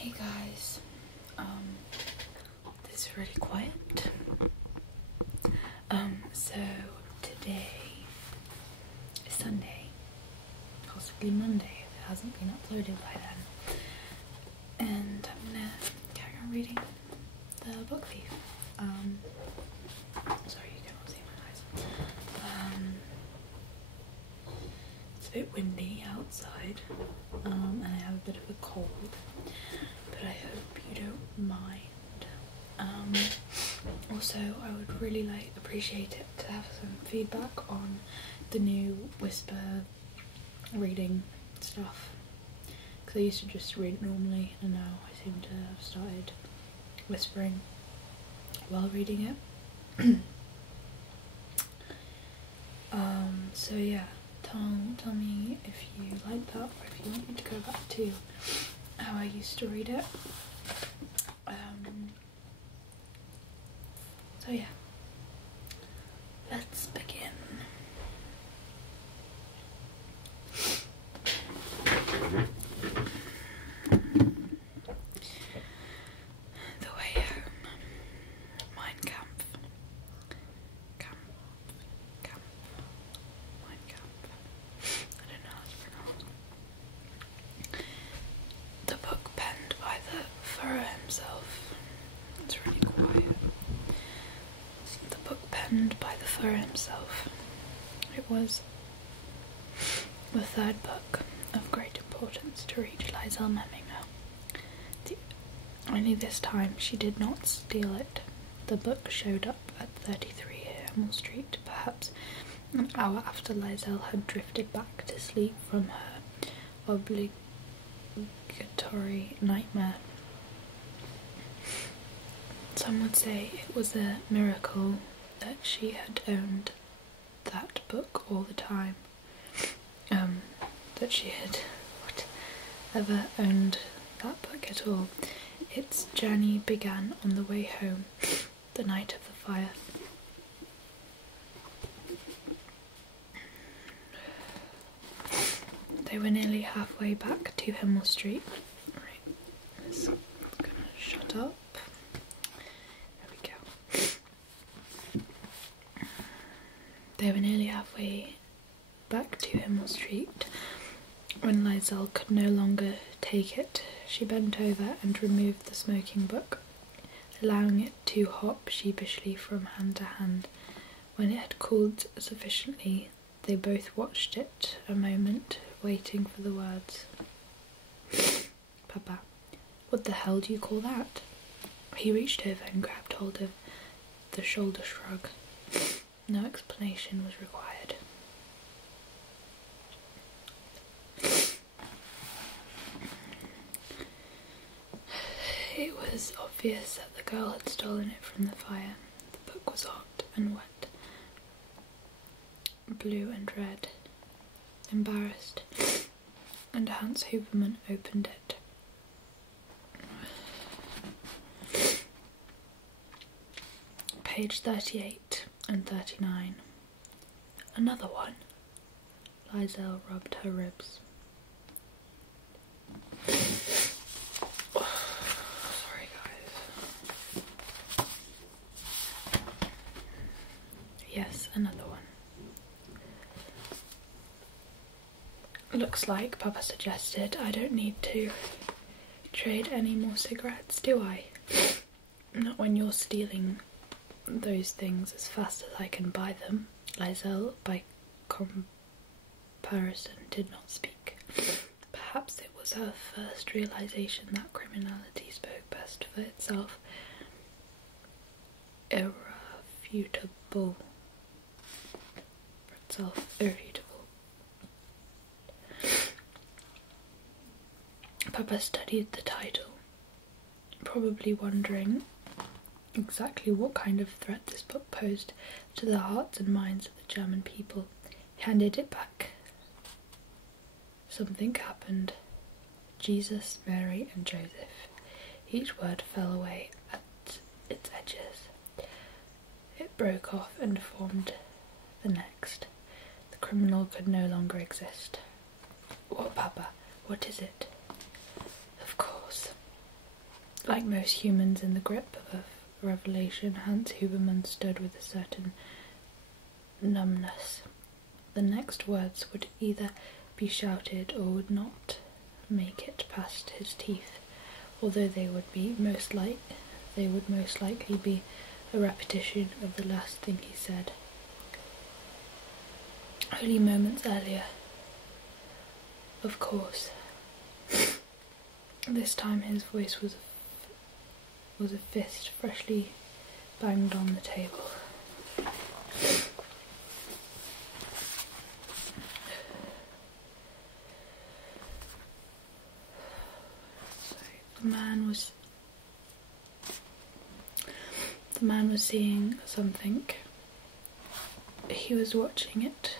Hey guys, this is really quiet. So today is Sunday, possibly Monday if it hasn't been uploaded by then, and I'm gonna carry on reading the book Thief. Sorry you cannot see my eyes. It's a bit windy outside, and I have a bit of a cold, but I hope you don't mind. Also, I would really appreciate it to have some feedback on the new whisper reading stuff, because I used to just read it normally and now I seem to have started whispering while reading it. So yeah, tell me if you like that, or if you want me to go back to how I used to read it. So yeah, let's begin. The way home. Mein Kampf. Kampf. Mein Kampf. I don't know how to pronounce. The book penned by the Führer himself. It's really quiet. The book penned by the Führer himself. It was the third book of great importance to reach Liesel Memminger. Only this time she did not steal it. The book showed up at 33 Hemel Street, perhaps an hour after Liesel had drifted back to sleep from her obligatory nightmare. Some would say it was a miracle that she had owned that book all the time. That she had ever owned that book at all. Its journey began on the way home, the night of the fire. They were nearly halfway back to Hemel Street. Right, it's gonna shut up. There we go. They were nearly halfway back to Hemel Street when Liesel could no longer take it. She bent over and removed the smoking book, allowing it to hop sheepishly from hand to hand. When it had cooled sufficiently, they both watched it a moment, waiting for the words. Papa, what the hell do you call that? He reached over and grabbed hold of the shoulder shrug. No explanation was required. It was obvious that the girl had stolen it from the fire. The book was hot and wet, blue and red. Embarrassed, and Hans Huberman opened it. Page 38 and 39. Another one. Liesel rubbed her ribs. Sorry guys. Yes, another one. Looks like Papa suggested I don't need to trade any more cigarettes, do I? Not when you're stealing those things as fast as I can buy them. Liesel, by comparison, did not speak. Perhaps it was her first realization that criminality spoke best for itself. Irrefutable. Papa studied the title, probably wondering exactly what kind of threat this book posed to the hearts and minds of the German people. He handed it back. Something happened. Jesus, Mary and Joseph. Each word fell away at its edges. It broke off and formed the next. The criminal could no longer exist. What, Papa? What is it? Of course. Like most humans in the grip of revelation, Hans Huberman stood with a certain numbness. The next words would either be shouted or would not make it past his teeth, although they would most likely be a repetition of the last thing he said. Only moments earlier, of course. This time his voice was a fist freshly banged on the table. The man was seeing something. He was watching it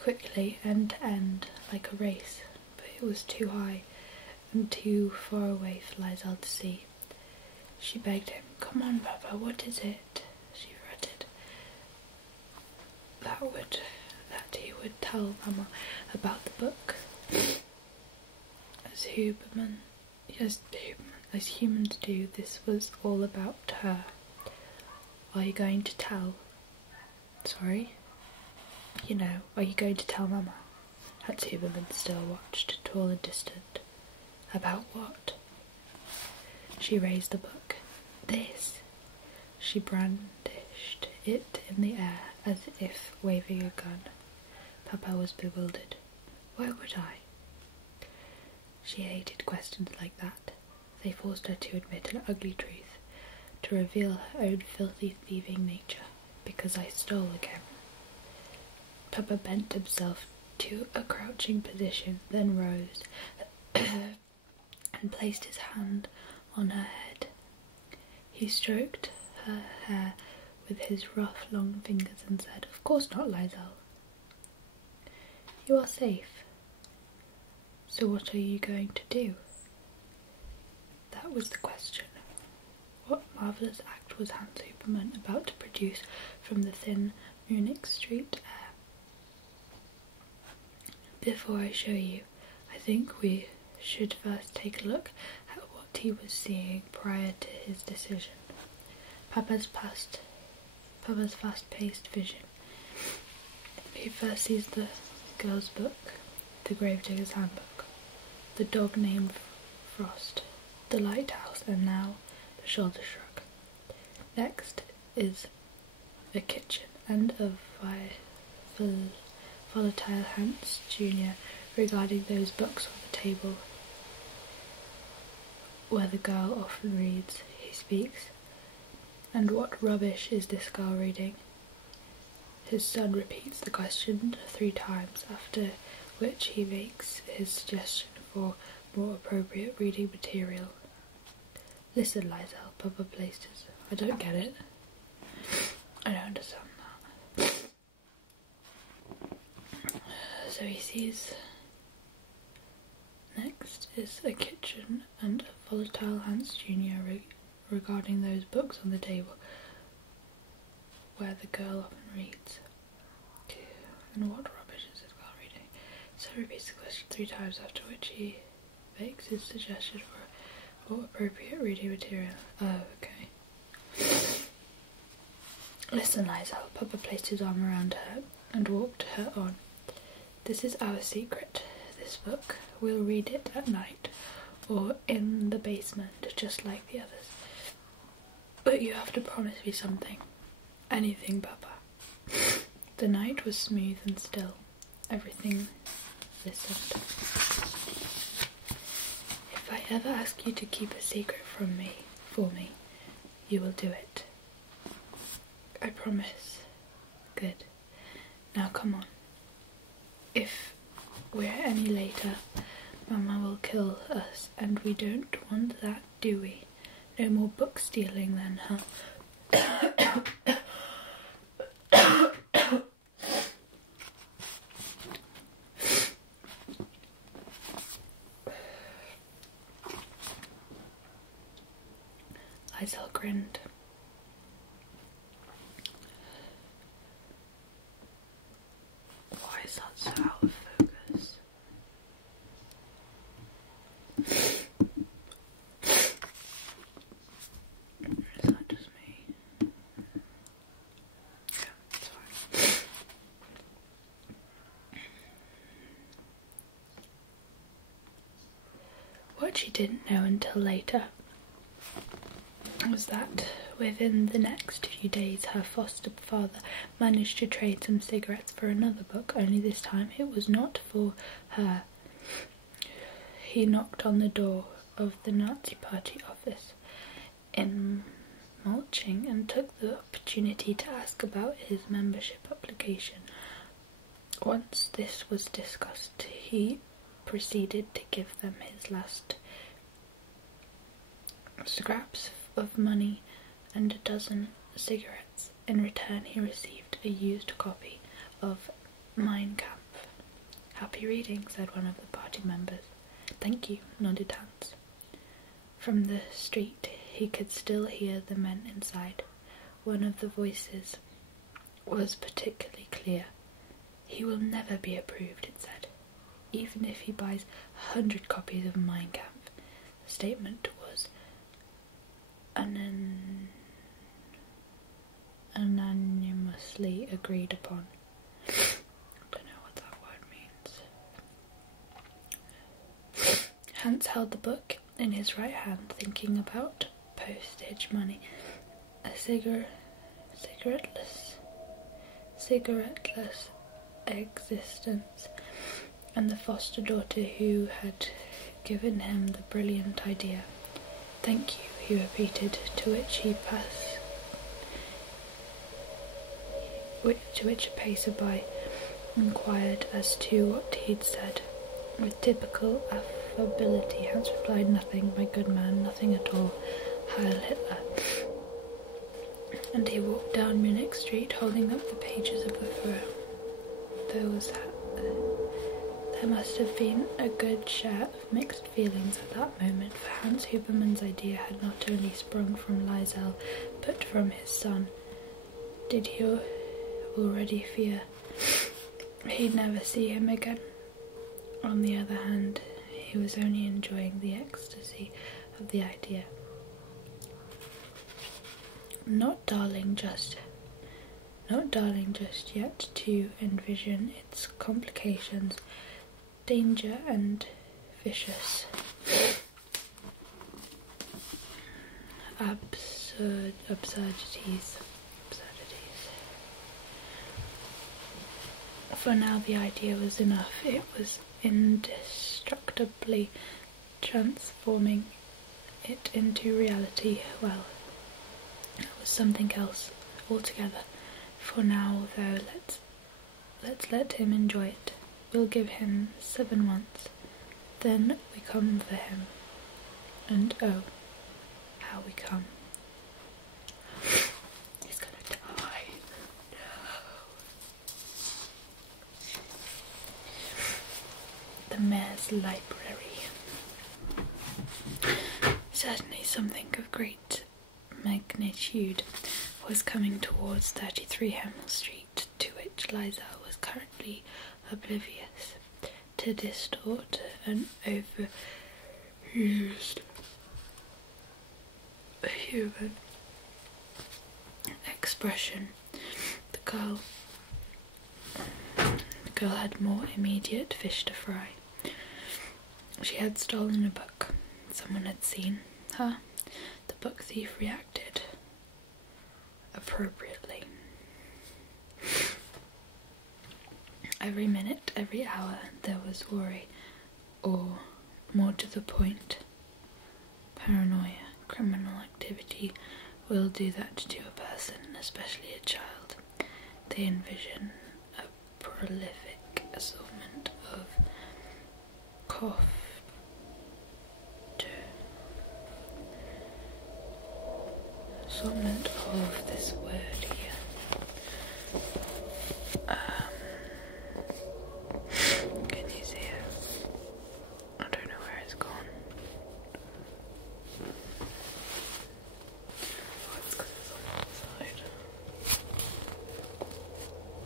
quickly, end to end, like a race, but it was too high and too far away for Lysel to see. She begged him, "Come on, Papa, what is it?" she fretted. That he would tell Mama about the book. As humans do, this was all about her. Are you going to tell? Sorry? Are you going to tell Mama? Hans Huberman still watched, tall and distant. About what? She raised the book. This. She brandished it in the air as if waving a gun. Papa was bewildered. Why would I? She hated questions like that. They forced her to admit an ugly truth, to reveal her own filthy, thieving nature. Because I stole again. Papa bent himself to a crouching position, then rose and placed his hand on her head. He stroked her hair with his rough, long fingers and said, "Of course not, Lysel. You are safe. So what are you going to do?" That was the question. What marvellous act was Hans Huberman about to produce from the thin Munich street air? Before I show you, I think we should first take a look at what he was seeing prior to his decision. Papa's fast-paced vision. He first sees the girl's book, the Gravedigger's Handbook, the dog named Frost, the lighthouse, and now the shoulder shrug. Next is a kitchen and a volatile Hans Jr. regarding those books on the table where the girl often reads. He speaks. And what rubbish is this girl reading? His son repeats the question 3 times, after which he makes his suggestion for more appropriate reading material. Listen, Lysel, Papa placed his... I don't get it. I don't understand that. So he sees... Next is a kitchen and a volatile Hans Jr. regarding those books on the table where the girl often reads. And what rubbish is this girl reading? So he repeats the question 3 times, after which he makes his suggestion for more appropriate reading material. Oh, okay. Listen, Lysel. Papa placed his arm around her and walked her on. This is our secret, this book. We'll read it at night, or in the basement, just like the others. But you have to promise me something. Anything, Papa. The night was smooth and still. Everything listened. If I ever ask you to keep a secret for me, you will do it. I promise. Good. Now come on. If we're any later, Mama will kill us, and we don't want that, do we? No more book stealing then, huh? Lysel grinned. Why is that so out of focus? What she didn't know until later was that within the next few days her foster father managed to trade some cigarettes for another book, only this time it was not for her. He knocked on the door of the Nazi Party office in Mulching and took the opportunity to ask about his membership application. Once this was discussed, he proceeded to give them his last scraps of money and a dozen cigarettes. In return, he received a used copy of Mein Kampf. "Happy reading," said one of the party members. "Thank you," nodded Hans. From the street, he could still hear the men inside. One of the voices was particularly clear. "He will never be approved," it said, "even if he buys 100 copies of Mein Kampf." The statement was unanimously agreed upon. I don't know what that word means. Hans held the book in his right hand, thinking about postage money, a cigaretteless existence, and the foster daughter who had given him the brilliant idea. "Thank you," he repeated, to which a passerby inquired as to what he'd said. With typical affability, Hans replied, "Nothing, my good man, nothing at all. Heil Hitler." And he walked down Munich Street, holding up the pages of the Führer. There must have been a good share of mixed feelings at that moment, for Hans Huberman's idea had not only sprung from Liesel, but from his son. Did he already fear he'd never see him again? On the other hand, he was only enjoying the ecstasy of the idea. Not darling just yet to envision its complications, danger and vicious absurdities. For now the idea was enough. It was indestructibly transforming it into reality. Well, it was something else altogether. For now, though, let's let him enjoy it. We'll give him 7 months. Then we come for him. And oh, how we come. He's gonna die. No. The mayor's library. Certainly something of great magnitude was coming towards 33 Hemel Street, to which Liesel was currently oblivious. To distort an overused human expression, the girl had more immediate fish to fry. She had stolen a book. Someone had seen her. The book thief reacted appropriately. Every minute, every hour, there was worry, or, more to the point, paranoia. Criminal activity will do that to a person, especially a child. They envision a prolific assortment of this word here. Can you see it? I don't know where it's gone. Oh, it's because it's on that side.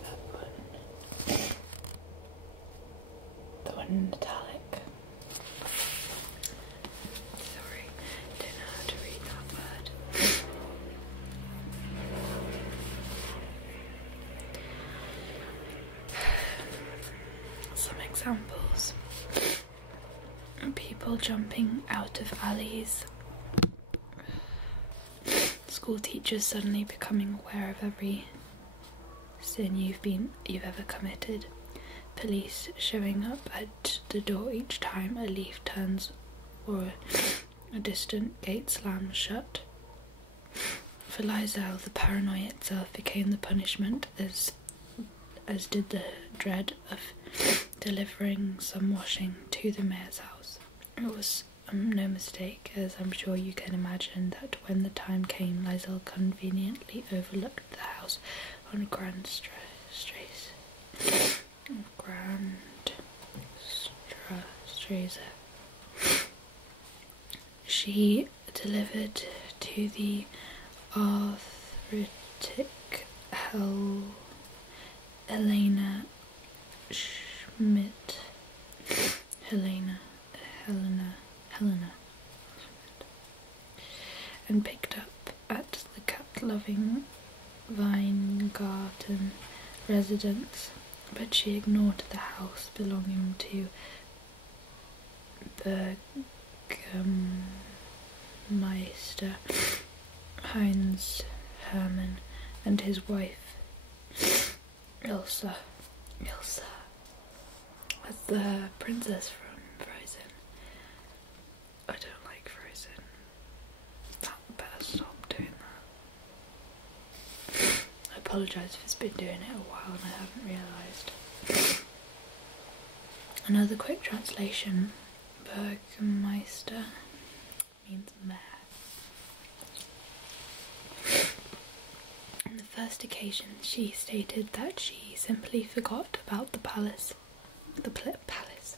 That one. The one in italic. Sorry, don't know how to read that word. Some examples. people jumping out of alleys, school teachers suddenly becoming aware of every sin you've ever committed, police showing up at the door each time a leaf turns or a distant gate slams shut. For Lysel, the paranoia itself became the punishment, as did the dread of delivering some washing to the mayor's house. It was no mistake, as I'm sure you can imagine, that when the time came, Lysel conveniently overlooked the house on Grand Strasse. She delivered to the arthritic Helena Schmidt, Helena Schmidt, and picked up at the cat-loving Weingarten residence, but she ignored the house belonging to Burgermeister Heinz Hermann and his wife Ilsa. That's the princess from Frozen. I don't like Frozen. I better stop doing that. I apologise if it's been doing it a while and I haven't realised. Another quick translation. Burgermeister means mayor. On the first occasion, she stated that she simply forgot about the palace. The place.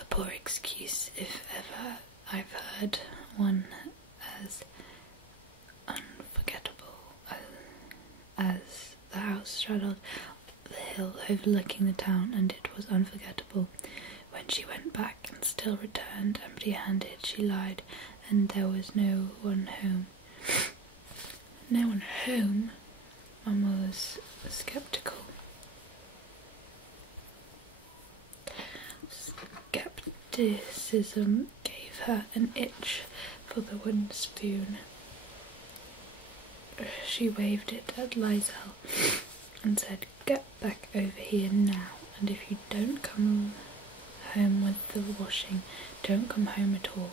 A poor excuse, if ever I've heard one, as unforgettable as the house straddled the hill overlooking the town, and it was unforgettable. When she went back and still returned empty-handed, she lied, and there was no one home. No one home? Mama was sceptical. Skepticism gave her an itch for the wooden spoon. She waved it at Lysel and said, "Get back over here now, and if you don't come home with the washing, don't come home at all."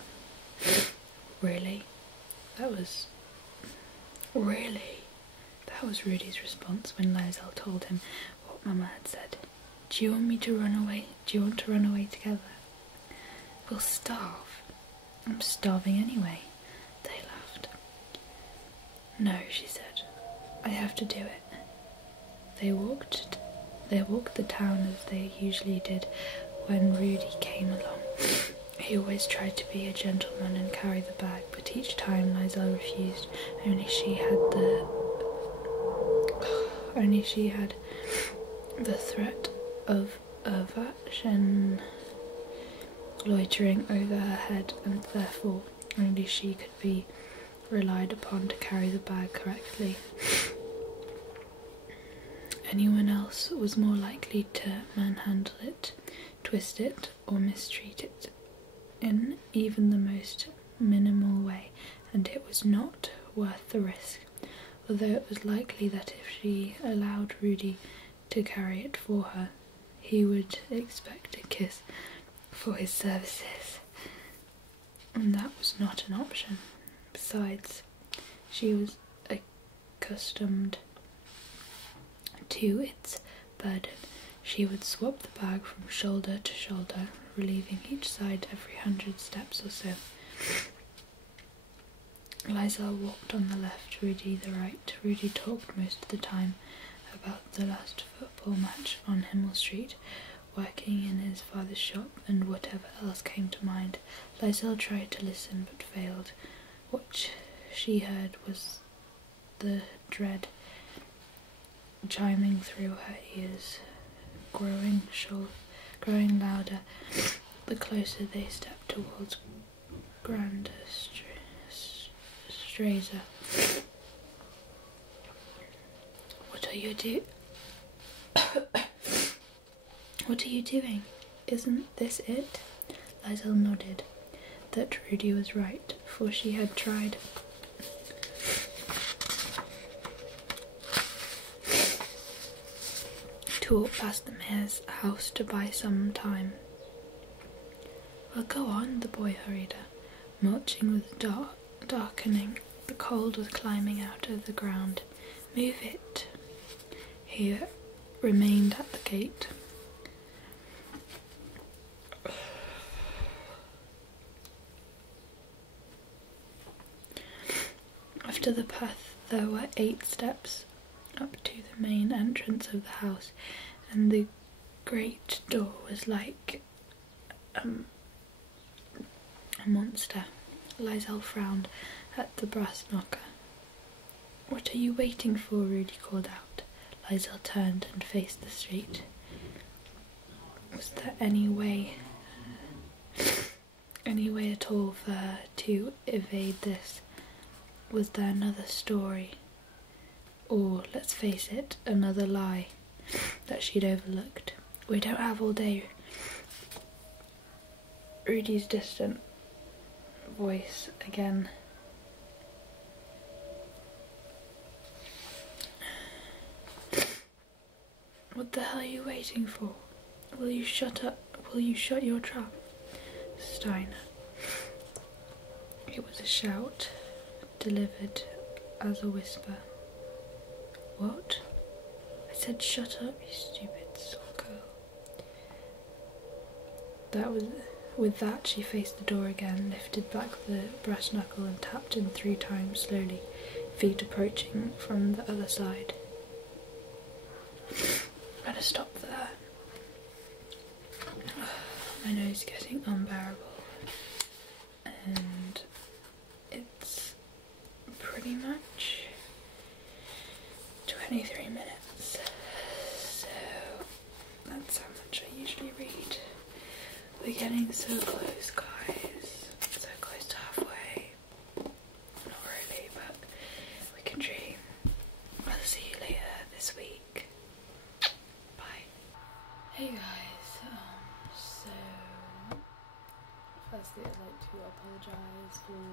Really? That was Rudy's response when Lysel told him what Mama had said. "Do you want me to run away? Do you want to run away together?" "We'll starve." "I'm starving anyway." They laughed. "No," she said. "I have to do it." They walked the town as they usually did when Rudy came along. He always tried to be a gentleman and carry the bag, but each time Lysel refused. Only she had the threat of Vachen loitering over her head, and therefore only she could be relied upon to carry the bag correctly. Anyone else was more likely to manhandle it, twist it, or mistreat it in even the most minimal way, and it was not worth the risk, although it was likely that if she allowed Rudy to carry it for her, he would expect a kiss for his services, and that was not an option. Besides, she was accustomed to its burden. She would swap the bag from shoulder to shoulder, relieving each side every 100 steps or so. Lysel walked on the left, Rudy the right. Rudy talked most of the time about the last football match on Himmel Street, working in his father's shop, and whatever else came to mind. Lysel tried to listen but failed. What she heard was the dread chiming through her ears, growing louder the closer they stepped towards Grand Strasse. "What are you doing?" What are you doing? Isn't this it? Lizel nodded. That Rudy was right, for she had tried to walk past the mayor's house to buy some time. Well, go on, the boy hurried her, marching with darkening. The cold was climbing out of the ground. Move it. He remained at the gate. After the path there were 8 steps up to the main entrance of the house, and the great door was like a monster. Lizel frowned at the brass knocker. What are you waiting for? Rudy called out. Lizel turned and faced the street. Was there any way at all for her to evade this? Was there another story? Or, let's face it, another lie that she'd overlooked? We don't have all day. Rudy's distant voice again. What the hell are you waiting for? Will you shut up? Will you shut your trap? Steiner. It was a shout, delivered as a whisper. What? I said shut up, you stupid sock girl. With that, she faced the door again, lifted back the brass knuckle and tapped him 3 times slowly, feet approaching from the other side. I'm gonna stop there. My nose is getting unbearable. And it's pretty much 23 minutes. So that's how much I usually read. We're getting so close, guys. So close to halfway. Not really, but we can dream. I'll see you later this week. Bye. Hey guys, so firstly I'd like to apologise for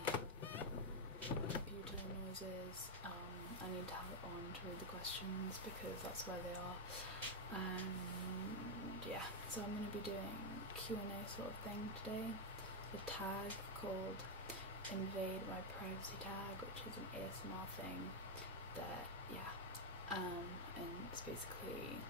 my computer noises. I need to have it on to read the questions because that's where they are. And yeah, so I'm going to be doing Q&A sort of thing today. The tag called Invade My Privacy Tag, which is an ASMR thing that, yeah, and it's basically